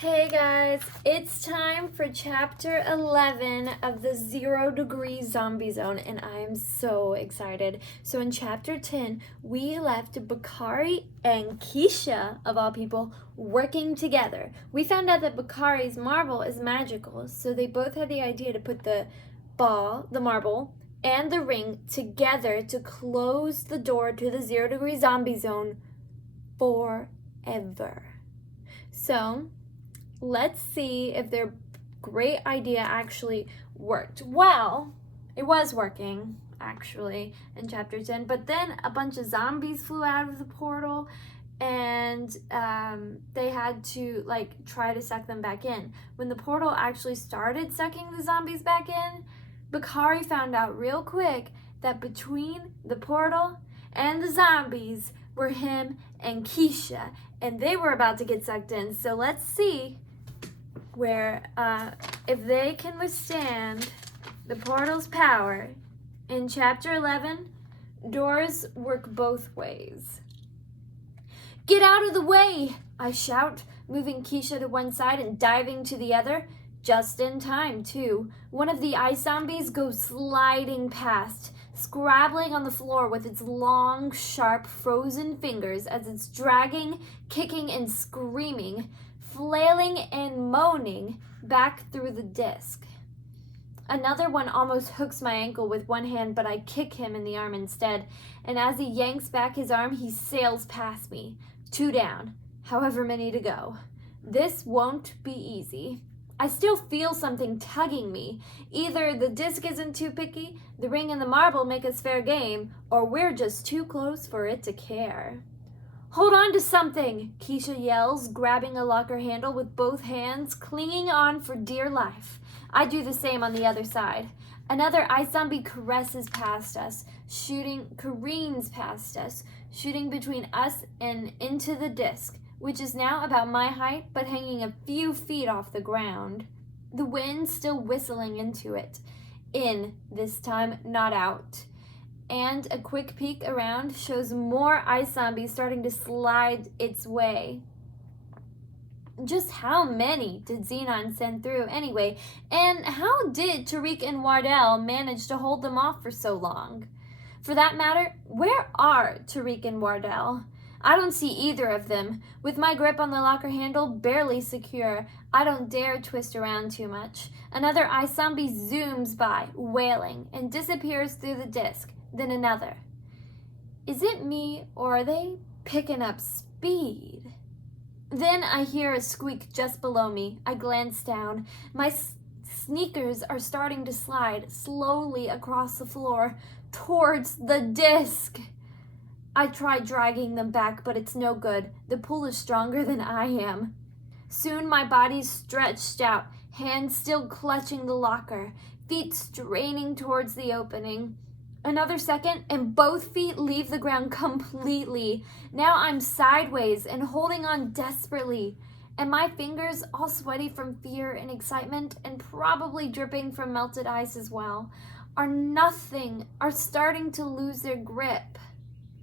Hey guys, it's time for chapter 11 of the 0 Degree Zombie Zone, and I am so excited. So, in chapter 10, we left Bakari and Keisha, of all people, working together. We found out that Bakari's marble is magical, so they both had the idea to put the marble, and the ring together to close the door to the 0 Degree Zombie Zone forever. So, let's see if their great idea actually worked. Well, it was working, actually, in chapter 10, but then a bunch of zombies flew out of the portal and they had to try to suck them back in. When the portal actually started sucking the zombies back in, Bakari found out real quick that between the portal and the zombies were him and Keisha, and they were about to get sucked in. So let's see if they can withstand the portal's power. In chapter 11, doors work both ways. Get out of the way, I shout, moving Keisha to one side and diving to the other. Just in time, too. One of the ice zombies goes sliding past, scrabbling on the floor with its long, sharp, frozen fingers as it's dragging, kicking, and screaming, flailing and moaning back through the disc. Another one almost hooks my ankle with one hand, but I kick him in the arm instead, and as he yanks back his arm, he sails past me. 2 down, however many to go. This won't be easy. I still feel something tugging me. Either the disc isn't too picky, the ring and the marble make us fair game, or we're just too close for it to care. Hold on to something, Keisha yells, grabbing a locker handle with both hands, clinging on for dear life. I do the same on the other side. Another ice zombie careens past us, shooting between us and into the disc, which is now about my height, but hanging a few feet off the ground. The wind still whistling into it. In this time, not out. And a quick peek around shows more ice zombies starting to slide its way. Just how many did Xenon send through anyway? And how did Tariq and Wardell manage to hold them off for so long? For that matter, where are Tariq and Wardell? I don't see either of them. With my grip on the locker handle barely secure, I don't dare twist around too much. Another ice zombie zooms by, wailing, and disappears through the disc. Then another. Is it me, or are they picking up speed? Then I hear a squeak just below me. I glance down. My sneakers are starting to slide slowly across the floor towards the disc. I try dragging them back, but it's no good. The pull is stronger than I am. Soon my body's stretched out, hands still clutching the locker, feet straining towards the opening. Another second, and both feet leave the ground completely. Now I'm sideways and holding on desperately, and my fingers, all sweaty from fear and excitement, and probably dripping from melted ice as well, are starting to lose their grip.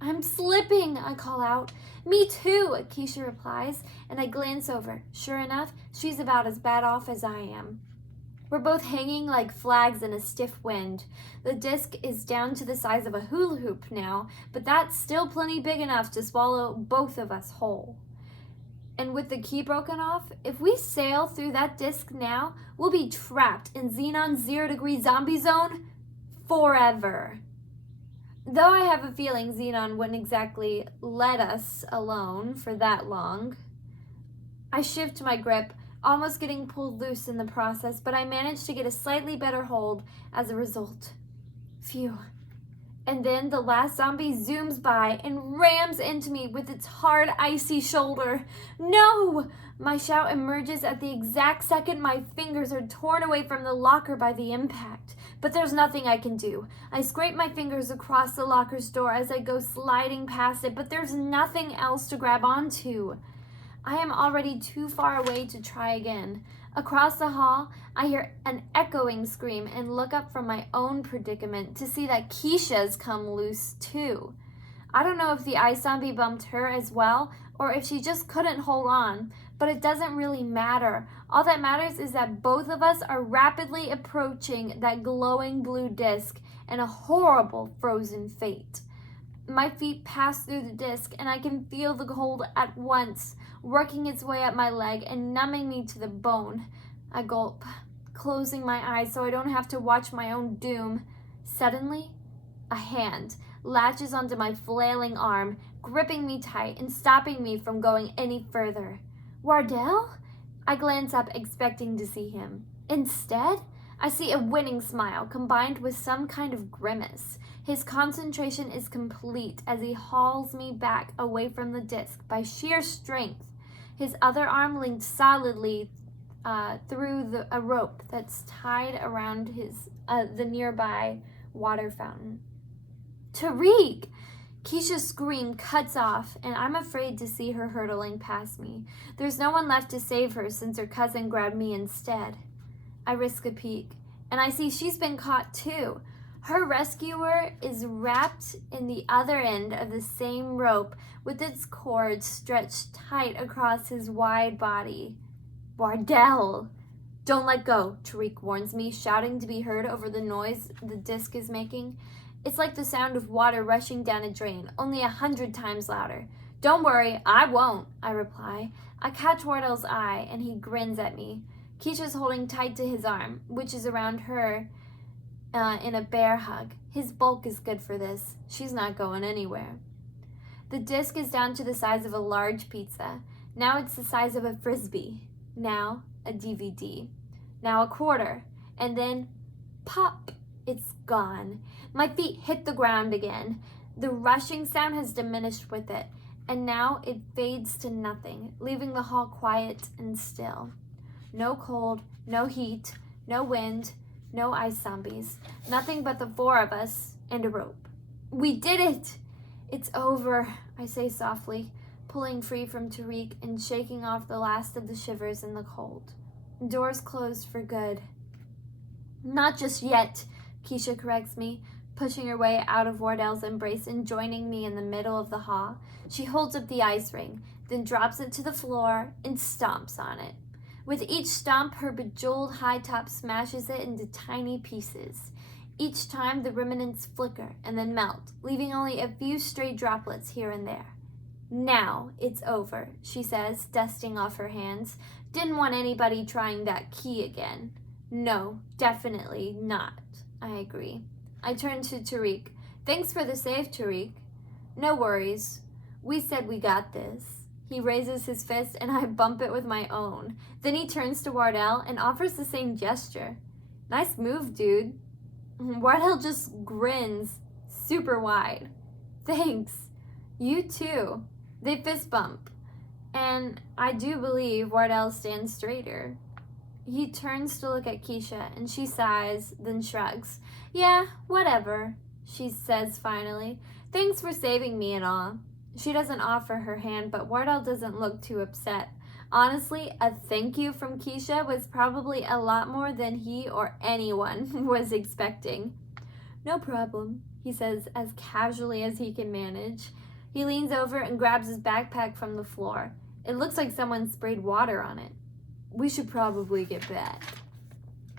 I'm slipping, I call out. Me too, Keisha replies, and I glance over. Sure enough, she's about as bad off as I am. We're both hanging like flags in a stiff wind. The disc is down to the size of a hula hoop now, but that's still plenty big enough to swallow both of us whole. And with the key broken off, if we sail through that disc now, we'll be trapped in Xenon's 0 Degree Zombie Zone forever. Though I have a feeling Xenon wouldn't exactly let us alone for that long. I shift my grip, almost getting pulled loose in the process, but I managed to get a slightly better hold as a result. Phew. And then the last zombie zooms by and rams into me with its hard, icy shoulder. No! My shout emerges at the exact second my fingers are torn away from the locker by the impact. But there's nothing I can do. I scrape my fingers across the locker's door as I go sliding past it, but there's nothing else to grab onto. I am already too far away to try again. Across the hall, I hear an echoing scream and look up from my own predicament to see that Keisha's come loose too. I don't know if the ice zombie bumped her as well, or if she just couldn't hold on, but it doesn't really matter. All that matters is that both of us are rapidly approaching that glowing blue disc and a horrible frozen fate. My feet pass through the disc, and I can feel the cold at once, working its way up my leg and numbing me to the bone. I gulp, closing my eyes so I don't have to watch my own doom. Suddenly, a hand latches onto my flailing arm, gripping me tight and stopping me from going any further. Wardell? I glance up, expecting to see him. Instead, I see a winning smile combined with some kind of grimace. His concentration is complete as he hauls me back away from the disc by sheer strength. His other arm linked solidly through a rope that's tied around the nearby water fountain. Tariq! Keisha's scream cuts off, and I'm afraid to see her hurtling past me. There's no one left to save her since her cousin grabbed me instead. I risk a peek, and I see she's been caught too. Her rescuer is wrapped in the other end of the same rope with its cord stretched tight across his wide body. Wardell! Don't let go, Tariq warns me, shouting to be heard over the noise the disc is making. It's like the sound of water rushing down a drain, only 100 times louder. Don't worry, I won't, I reply. I catch Wardell's eye, and he grins at me. Keisha's holding tight to his arm, which is around her in a bear hug. His bulk is good for this. She's not going anywhere. The disc is down to the size of a large pizza. Now it's the size of a Frisbee. Now a DVD. Now a quarter. And then, pop! It's gone. My feet hit the ground again. The rushing sound has diminished with it, and now it fades to nothing, leaving the hall quiet and still. No cold, no heat, no wind, no ice zombies. Nothing but the four of us and a rope. We did it! It's over, I say softly, pulling free from Tariq and shaking off the last of the shivers in the cold. Doors closed for good. Not just yet, Keisha corrects me, pushing her way out of Wardell's embrace and joining me in the middle of the hall. She holds up the ice ring, then drops it to the floor and stomps on it. With each stomp, her bejeweled high top smashes it into tiny pieces. Each time, the remnants flicker and then melt, leaving only a few stray droplets here and there. Now it's over, she says, dusting off her hands. Didn't want anybody trying that key again. No, definitely not. I agree. I turn to Tariq. Thanks for the save, Tariq. No worries. We said we got this. He raises his fist and I bump it with my own. Then he turns to Wardell and offers the same gesture. Nice move, dude. Wardell just grins super wide. Thanks. You too. They fist bump. And I do believe Wardell stands straighter. He turns to look at Keisha, and she sighs, then shrugs. Yeah, whatever, she says finally. Thanks for saving me and all. She doesn't offer her hand, but Wardell doesn't look too upset. Honestly, a thank you from Keisha was probably a lot more than he or anyone was expecting. No problem, he says as casually as he can manage. He leans over and grabs his backpack from the floor. It looks like someone sprayed water on it. We should probably get back.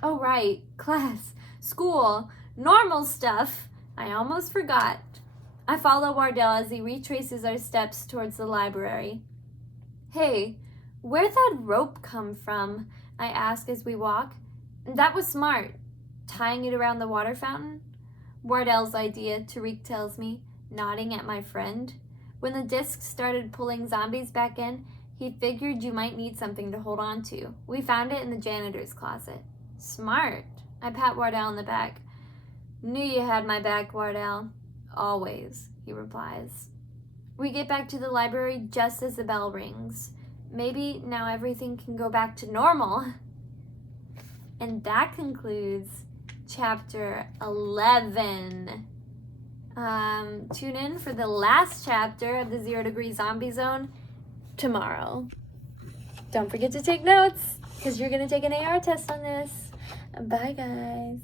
Oh, right. Class, school, normal stuff. I almost forgot. I follow Wardell as he retraces our steps towards the library. Hey, where'd that rope come from? I ask as we walk. That was smart. Tying it around the water fountain? Wardell's idea, Tariq tells me, nodding at my friend. When the disc started pulling zombies back in, he figured you might need something to hold on to. We found it in the janitor's closet. Smart. I pat Wardell on the back. Knew you had my back, Wardell. Always, he replies. We get back to the library just as the bell rings. Maybe now everything can go back to normal. And that concludes chapter 11. Tune in for the last chapter of the 0 Degree Zombie Zone tomorrow. Don't forget to take notes because you're going to take an AR test on this. Bye, guys.